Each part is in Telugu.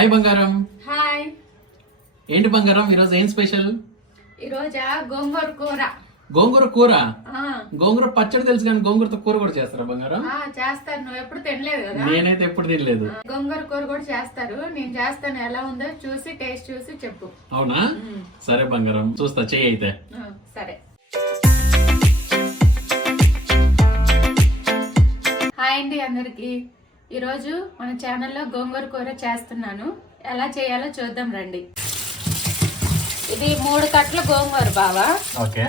హాయ్ బంగారం. హాయ్. ఏంటి బంగారం ఈరోజు ఏం స్పెషల్? ఈరోజా గోంగూర కూర. గోంగూర కూర? గోంగూర పచ్చడి తెలుసు కానీ గోంగూరతో కూర కూడా చేస్తారా బంగారం? చేస్తారు. నువ్వు ఎప్పుడు తినలేదు కదా? నేనైతే ఎప్పుడు తినలేదు. గోంగూర కూర కూడా చేస్తారు. నేను చేస్తాను, ఎలా ఉందో చూసి టేస్ట్ చూసి చెప్పు. అవునా? సరే బంగారం, చూస్తా, చెయ్యి అయితే. సరే. హాయ్ అండి అందరికి. ఈరోజు మన ఛానల్లో గోంగూర కూర చేస్తున్నాను. ఎలా చేయాలో చూద్దాం రండి. ఇది 3 కట్టలు గోంగూర బావా. ఓకే.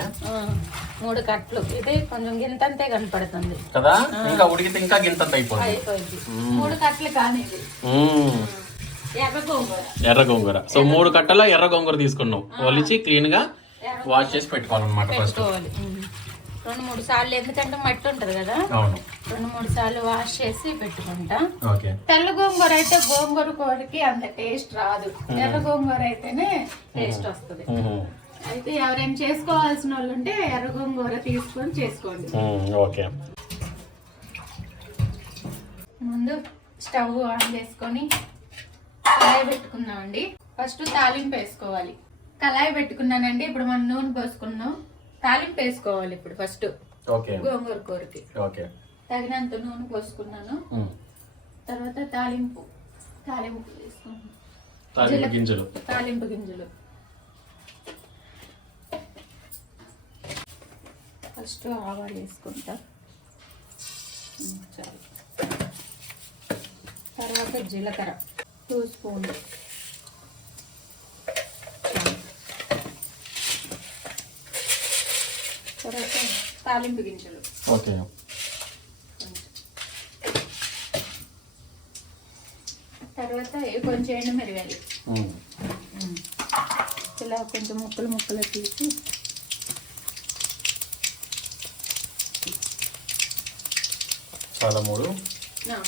3 కట్టలు. ఇది కొంచెం గింతంతే కనపడుతుంది కదా, ఇంకా ఉడికితే ఇంకా గింతంత అయిపోయింది. 3 కట్టలు కానీ ఎర్ర గోంగూర. సో 3 కట్టల ఎర్ర గోంగూర తీసుకున్నావు. ఒలిచి క్లీన్ గా వాష్ చేసి పెట్టుకోవాలన్నమాట. ఫస్ట్ 2-3 సార్లు, ఎందుకంటే మట్టి ఉంటది కదా, 2-3 సార్లు వాష్ చేసి పెట్టుకుంటా. తెల్ల గోంగూర అయితే గోంగూర కూరకి అంత టేస్ట్ రాదు. ఎర్ర గోంగూర అయితేనే టేస్ట్ వస్తుంది. అయితే ఎవరైనా చేసుకోవాల్సిన వాళ్ళు ఉంటే ఎర్ర గోంగూర తీసుకొని చేసుకోండి. ముందు స్టవ్ ఆన్ చేసుకొని కళాయి పెట్టుకుందామండి. ఫస్ట్ తాలింపు వేసుకోవాలి. కళాయి పెట్టుకున్నానండి. ఇప్పుడు మనం నూనె పోసుకున్నాం. తాలింపు వేసుకోవాలి ఇప్పుడు. ఫస్ట్ గోంగూర కూరకి తగినంత నూనె పోసుకున్నాను. తర్వాత తాలింపు వేసుకున్నాను. తాలింపు గింజలు ఫస్ట్ ఆవాలు వేసుకుంటా. చాలు. తర్వాత జీలకర్ర 2 స్పూన్లు. తర్వాత తాలింపు గింజలు. తర్వాత కొంచెం ఎండుమిరగాయలు ఇలా కొంచెం ముక్కలు తీసి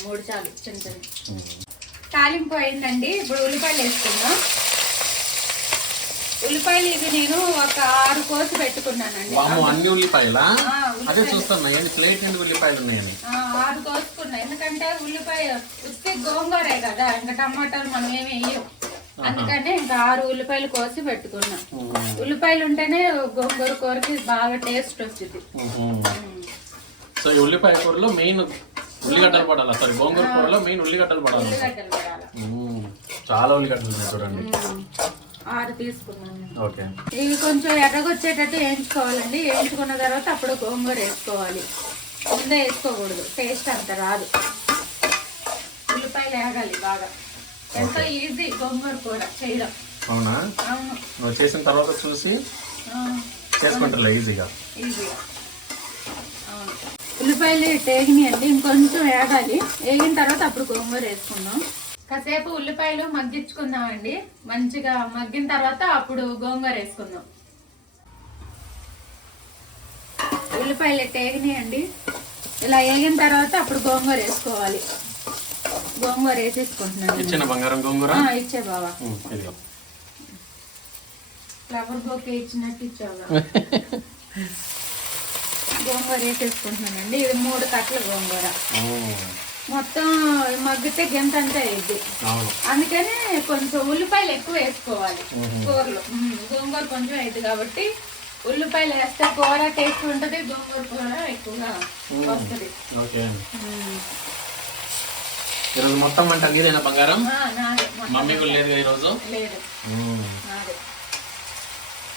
మూడు చాలు. చిన్న తాలింపు అయిందండి. ఇప్పుడు ఉల్లిపాయలు వేసుకుందాం. ఉల్లిపాయలు ఇది నేను ఒక 6 కోసి పెట్టుకున్నానండి. అన్ని ఉల్లిపాయలా? అదే చూస్తున్నా, ప్లేట్ నిండి ఉల్లిపాయలు ఉన్నాయని 6 కోసుకున్నా. ఎందుకంటే ఉల్లిపాయ ఉత్తి గోంగూరే కదా, ఇంకా టమాటాలు మనం ఏమి వేయం. అందుకనే ఇంకా 6 ఉల్లిపాయలు కోసి పెట్టుకున్నా. ఉల్లిపాయలు ఉంటేనే గోంగూర కూరకి బాగా టేస్ట్ వచ్చింది. సో ఈ ఉల్లిపాయ కూరలో మెయిన్ ఉల్లిగడ్డలు పడాలి. సారీ, గోంగూర కూరలో మెయిన్ ఉల్లిగడ్డలు పడాలి. చాలా ఉల్లిగడ్డలు ఉన్నాయి చూడండి. 6 తీసుకున్నాను. ఇవి కొంచెం ఎర్రగా వచ్చేటట్టు వేయించుకోవాలండి. వేయించుకున్న తర్వాత అప్పుడు గోంగూర వేసుకోవాలి. ముందే వేసుకోకూడదు, టేస్ట్ అంత రాదు. ఉల్లిపాయలు వేగాలి బాగా. ఎంతో ఈజీ గోంగూర కూర చేయడం. అవునా? అవును. నువ్వు చేసిన తర్వాత చూసి చేసుకుంటారు ఈజీగా. అవును. ఉల్లిపాయలు వేగినాయండి. ఇంకొంచెం వేగాలి. వేగిన తర్వాత అప్పుడు గోంగూర వేసుకుందాం. కాసేపు ఉల్లిపాయలు మగ్గించుకుందామండి. మంచిగా మగ్గిన తర్వాత అప్పుడు గోంగూర వేసుకుందాం. ఉల్లిపాయలు వేగినాయండి. ఇలా వేగిన తర్వాత అప్పుడు గోంగూర వేసుకోవాలి. గోంగూర వేసేసుకుంటున్నాను. ఇచ్చే బావా, ఫ్లవర్ బొకే ఇచ్చినట్టు ఇచ్చావా. గోంగూర వేసేసుకుంటున్నానండి. ఇది 3 కట్టలు గోంగూర. మొత్తం మగ్గితే గింత అంతా అయ్యింది. అందుకని కొంచెం ఉల్లిపాయలు ఎక్కువ వేసుకోవాలి కూరలో. గోంగూర కొంచెం అయింది కాబట్టి ఉల్లిపాయలు వేస్తే కూర టేస్ట్ ఉంటది. గోంగూర కూర ఎక్కువగా వస్తుంది. ఈరోజు మొత్తం వంట నీదేనా బంగారం? మమ్మీ కూడా లేదు ఈరోజు. లేదు.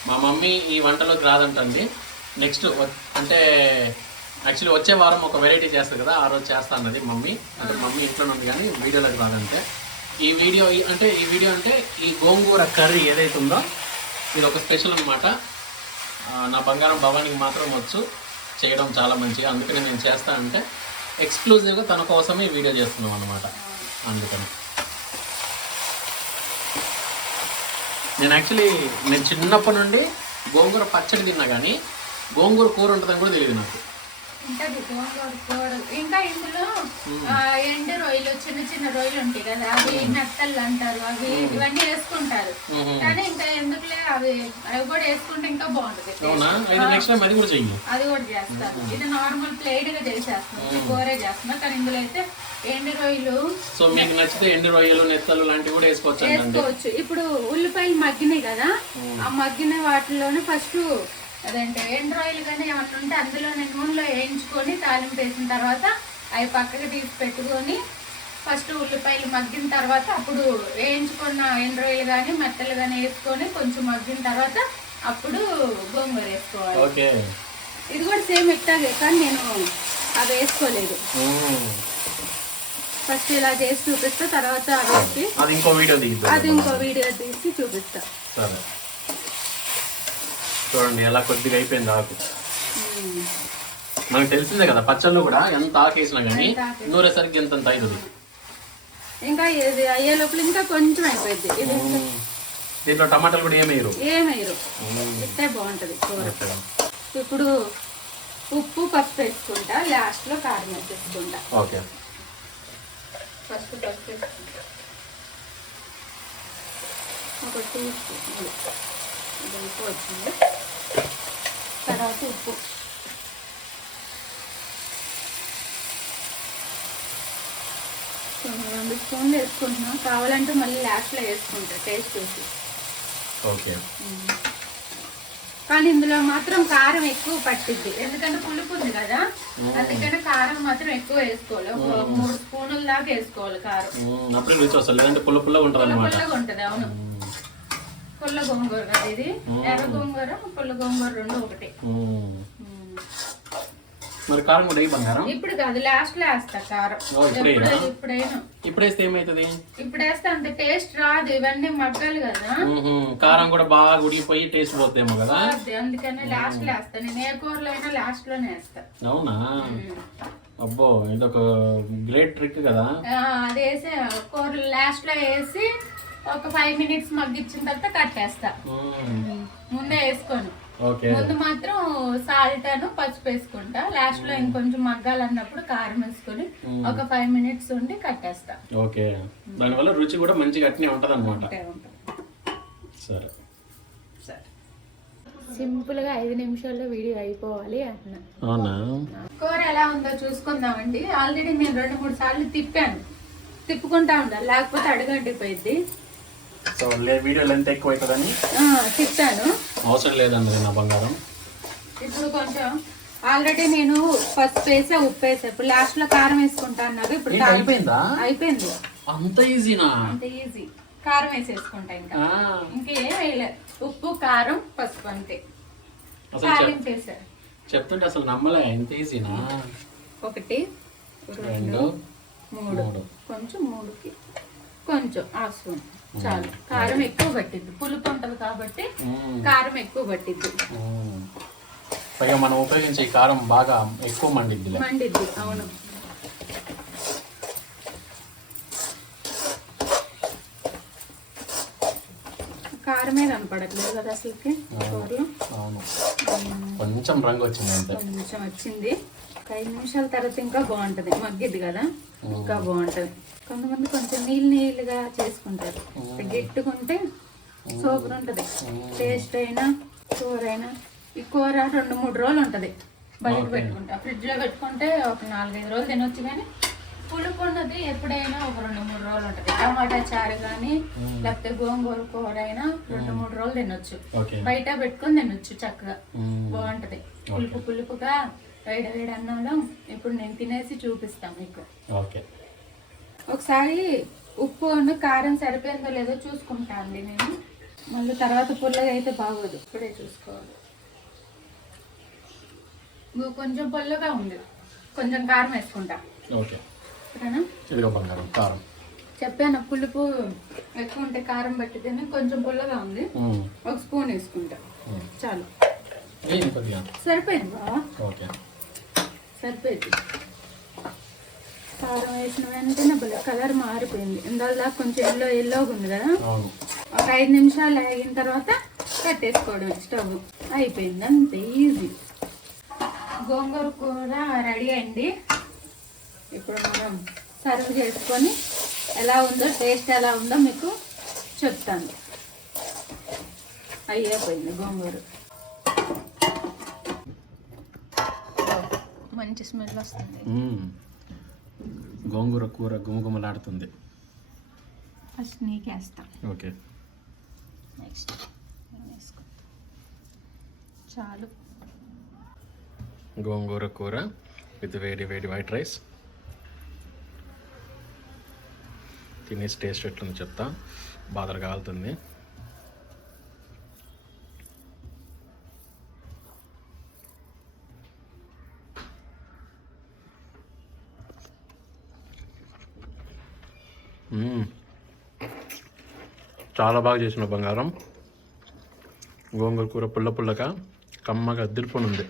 మా మమ్మీ ఈ వంటలోకి రాదంటండి. నెక్స్ట్ అంటే యాక్చువల్లీ వచ్చే వారం ఒక వెరైటీ చేస్తుంది కదా, ఆ రోజు చేస్తా అన్నది మమ్మీ. అంటే మమ్మీ ఇంట్లోనే ఉంది కానీ వీడియోలోకి రాదంటే. ఈ వీడియో అంటే ఈ గోంగూర కర్రీ ఏదైతే ఉందో ఇది ఒక స్పెషల్ అనమాట. నా బంగారం భవానికి మాత్రం వచ్చు చేయడం చాలా మంచిగా. అందుకని నేను చేస్తా అంటే ఎక్స్క్లూజివ్గా తన కోసమే ఈ వీడియో చేస్తున్నాం అనమాట. అందుకని నేను చిన్నప్పటి నుండి గోంగూర పచ్చడి తిన్నా కానీ గోంగూర కూర ఉంటుందని కూడా తెలియదు నాకు. ఉంటది గోంగూర కూర. ఇంకా ఇందులో ఎండు రొయ్యలు, చిన్న చిన్న రొయ్యలు ఉంటాయి కదా, అవి మెత్తళ్ళు అంటారు, అవి ఇవన్నీ వేసుకుంటారు. కానీ ఇంకా ఎందుకులే, అవి కూడా వేసుకుంటే ఇంకా బాగుంటది. అది కూడా చేస్తాను. ఇది నార్మల్ ప్లేట్ గా చేసేస్తాను, కూరే చేస్తున్నా. కానీ ఇందులో అయితే ఎండు రొయ్యలు, సో మీకు నచ్చితే ఎండు రొయ్యలు, నెత్తలు లాంటివి కూడా వేసుకోవచ్చు. ఇప్పుడు ఉల్లిపాయలు మగ్గినాయి కదా, ఆ మగ్గిన వాటిలోనే ఫస్ట్ అదంటే ఎండు రొయ్యలు కానీ ఏమన్నా ఉంటే అందులోనే నూనెలో వేయించుకొని తాలింపు వేసిన తర్వాత అవి పక్కకి తీసి పెట్టుకొని ఫస్ట్ ఉల్లిపాయలు మగ్గిన తర్వాత అప్పుడు వేయించుకున్న ఎండు రొయ్యలు కానీ మెత్తలు కానీ వేసుకొని కొంచెం మగ్గిన తర్వాత అప్పుడు గోంగూర వేసుకోవాలి. ఇది కూడా సేమ్ ఎట్టాగే, కానీ నేను అవి వేసుకోలేదు. ఫస్ట్ ఇలా చేసి చూపిస్తా, తర్వాత అది ఇంకో వీడియో తీసి చూపిస్తా. చూడండి ఎలా కొద్దిగా అయిపోయింది ఆకు. మనకు తెలిసిందే కదా పచ్చళ్ళు కూడా ఎంత ఆకేసినా కానీ నూరేసరికి ఎంత అవుతుంది. ఇంకా ఇది అయ్యే లోపల ఇంకా కొంచెం అయిపోయింది. దీంట్లో టమాటాలు కూడా ఏమేయరు ఇట్టే బాగుంటది కూర. ఇప్పుడు ఉప్పు పసుపు వేసుకుంటా, లాస్ట్ లో కారం వేసేసుకుంటా. ఓకే, ఫస్ట్ పసుపు వేసుకుంటా, ఒక 2 స్పూన్లు ఉప్పు వచ్చింది. తర్వాత ఉప్పు, కొంచెం 2 స్పూన్లు వేసుకుంటున్నాం. కావాలంటే మళ్ళీ లాస్ట్లో వేసుకుంటా టేస్ట్ చూసి. ఓకే, కానీ ఇందులో మాత్రం కారం ఎక్కువ పట్టిద్ది, ఎందుకంటే పులుపు ఉంది కదా, అందుకని కారం మాత్రం ఎక్కువ వేసుకోవాలి. 3 స్పూన్ల దాకా వేసుకోవాలి కారం. పుల్లగా ఉంటది. అవును, పుల్ల గోంగూర కదా ఇది, ఎర్ర గోంగూర పుల్ల గోంగూర 2 ఒకటి. మరి కారం కూడా బంగారం ఇప్పుడు కాదు, లాస్ట్ లో వేస్తా కారం. ఇప్పుడు వేస్తే అంత టేస్ట్ రాదు, ఇవన్నీ మగ్గాలి కదా. కారం కూడా బాగా ఉడికిపోయి టేస్ట్ పోతేమో కదా, అందుకని లాస్ట్ లో వేస్తా. నేను ఏ కూరలో అయినా లాస్ట్ లోనే వేస్తా. అవునా? అబ్బో, ఇదొక గ్రేట్ ట్రిక్ కదా. అది వేసి కూరలు లాస్ట్ లో వేసి ఒక 5 మినిట్స్ మగ్గిచ్చిన తర్వాత కట్టేస్తా. ముందే వేసుకోను, ముందు మాత్రం సాల్ట్ అను పసుపు వేసుకుంటా. లాస్ట్ లో ఇంకొంచెం మగ్గాలన్నప్పుడు కారం వేసుకొని ఒక 5 మినిట్స్ ఉండి కట్టేస్తా. ఓకే, దానివల్ల రుచి కూడా మంచిగా అట్నే ఉంటది అన్నమాట. సరే, సింపుల్ గా 5 నిమిషాల్లో వీడియో అయిపోవాలి అంటున్నా. అవునా? కూర ఎలా ఉందో చూసుకుందామండి. ఆల్రెడీ నేను 2-3 సార్లు తిప్పుకుంటా ఉండాలి, లేకపోతే అడుగంటిపోయింది. సో వీడియో లెంత్ ఎక్కువ అవుతుందని తిప్పాను. అవసరం లేదండి నా బంగారం. ఇప్పుడు కొంచెం ఆల్రెడీ నేను పసుపు వేసా, ఉప్పు వేసా. ఇప్పుడు లాస్ట్ లో కారం వేసుకుంటా అన్నారు. ఇప్పుడు అయిపోయింది. అంత ఈజీనా? అంత ఈజీ. కారం వేసేసుకుంటా. ఇంకేం వేయలేదు, ఉప్పు కారం పసుపు అంతే. చెప్తుంటే అసలు నమ్మలే, ఎంత ఈజీనా? 1 2 3, కొంచెం 3కి కొంచెం 1/2 స్పూన్ చాలు. కారం ఎక్కువ పట్టిద్ది, పులుపు ఉంటది కాబట్టి కారం ఎక్కువ పట్టిద్ది. పైగా మనం ఉపయోగించే కారం బాగా ఎక్కువ మండిద్ది. అవును. కారమే కనపడట్లేదు కదా అసలుకి కూరలో. అవును, కొంచెం రంగు వచ్చింది అంతే. కొంచెం వచ్చింది. 5 నిమిషాల తర్వాత ఇంకా బాగుంటది, మగ్గిద్ది కదా, ఇంకా బాగుంటది. కొంతమంది కొంచెం నీళ్ళుగా చేసుకుంటారు, గిట్టుకుంటే సూపర్ ఉంటది. టేస్ట్ అయినా కూర అయినా. ఈ కూర 2-3 రోజులు ఉంటది బయట పెట్టుకుంటా. ఫ్రిడ్జ్ లో పెట్టుకుంటే ఒక 4-5 రోజులు తినొచ్చు. కానీ పులుపు ఉన్నది ఎప్పుడైనా ఒక 2-3 రోజులు ఉంటది. టమాటా చారు కానీ లేకపోతే గోంగూర కూర అయినా 2-3 రోజులు తినొచ్చు. బయట పెట్టుకొని తినొచ్చు చక్కగా, బాగుంటది. పులుపుగా వేడి అన్నంలో ఇప్పుడు నేను తినేసి చూపిస్తాను మీకు. ఒకసారి ఉప్పు కారం సరిపోయిందో లేదో చూసుకుంటా అండి నేను. మళ్ళీ తర్వాత పుల్లగా అయితే బాగోదు, ఇప్పుడే చూసుకోవాలి. కొంచెం పుల్లగా ఉంది, కొంచెం కారం వేసుకుంటా. చెప్పాను పులుపు ఎక్కువ ఉంటే కారం పట్టితేనే. కొంచెం పుల్లగా ఉంది, 1 స్పూన్ వేసుకుంటా చాలు. సరిపోయింది బావా, సరిపోయింది. కారం వేసిన వెంటనే కలర్ మారిపోయింది. ఇందాక కొంచెం ఎల్లోగా ఉంది కదా, ఒక 5 నిమిషాలు ఆగిన తర్వాత కట్టేసుకోవడం స్టవ్. అయిపోయింది, అంతే ఈజీ. గోంగూర కూర రెడీ అయింది. ఇప్పుడు మనం సర్వ్ చేసుకొని ఎలా ఉందో టేస్ట్ ఎలా ఉందో మీకు చెప్తాను. అయిపోయింది గోంగూర. మంచి స్మెల్ వస్తుంది. గోంగూర కూర గుమగుమలాడుతుంది. ఫస్ట్ నీకేస్తా. ఓకే, నెక్స్ట్ వేసుకుంటా. చాలు. గోంగూర కూర విత్ వేడి వేడి వైట్ రైస్. తినేసి టేస్ట్ ఎట్లుంది చెప్తా. బాధలు కాలుతుంది. చాలా బాగా చేసిన బంగారం. గోంగూర కూర పుల్ల పుల్లగా కమ్మగా అద్దరిపోనుంది.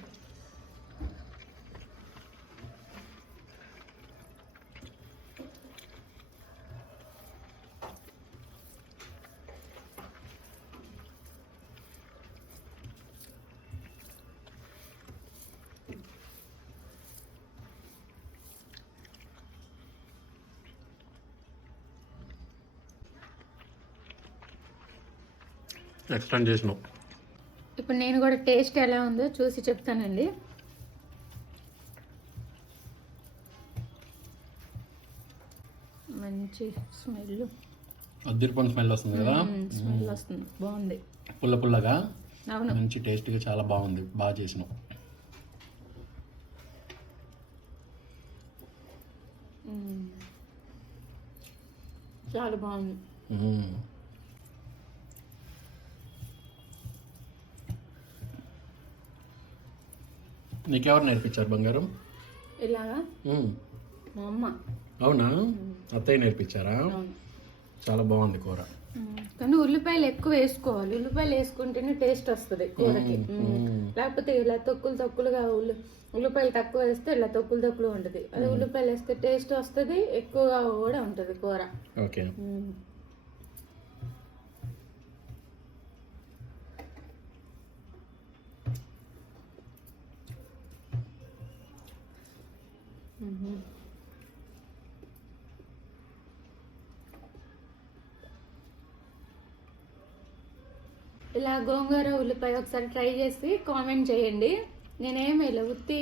ఎక్స్టెండ్ చేసినావు. ఇప్పుడు నేను కూడా టేస్ట్ ఎలా ఉందో చూసి చెప్తానండి. మంచి స్మెల్, అద్దరిపోయిన స్మెల్ వస్తుంది కదా. స్మెల్ వస్తుంది. బాగుంది. పుల్ల పుల్లగా. అవును, మంచి టేస్ట్గా చాలా బాగుంది. బాగా చేసినావు. చాలా బాగుంది. నీకెవరు నేర్పించారు బంగారం ఇలాగా? మా అమ్మ. అవునా? అత్తయ్య నేర్పించారా? చాలా బాగుంది కూర. కానీ ఉల్లిపాయలు ఎక్కువ వేసుకోవాలి. ఉల్లిపాయలు వేసుకుంటేనే టేస్ట్ వస్తుంది కూరకి. లేకపోతే ఇలా తొక్కులుగా ఉల్లిపాయలు తక్కువ వేస్తే ఇలా తొక్కులు ఉంటుంది. అదే ఉల్లిపాయలు వేస్తే టేస్ట్ వస్తుంది, ఎక్కువగా కూడా ఉంటుంది కూర. ఓకే. ఇలా గోంగూర ఉల్లిపాయ ఒకసారి ట్రై చేసి కామెంట్ చేయండి. నేనేమి ఇలా ఉత్తి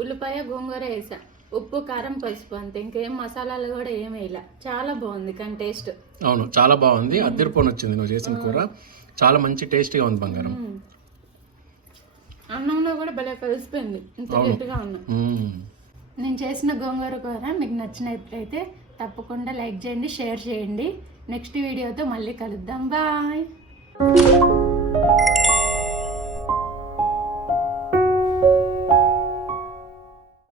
ఉల్లిపాయ గోంగూర వేసా, ఉప్పు కారం పసుపు అంతే, ఇంకేం మసాలాలు కూడా ఏమి వేయలే. చాలా బాగుంది కానీ టేస్ట్. అవును, చాలా బాగుంది. అద్దరిపోని వచ్చింది నువ్వు చేసిన కూర. చాలా మంచి టేస్టీగా ఉంది బంగారం. అన్నంలో కూడా భలే కలిసిపోయింది. ఇంత గట్టిగా ఉన్నా. నేను చేసిన గోంగూర కూర మీకు నచ్చినట్లయితే తప్పకుండా లైక్ చేయండి, షేర్ చేయండి. నెక్స్ట్ వీడియోతో మళ్ళీ కలుద్దాం. బాయ్.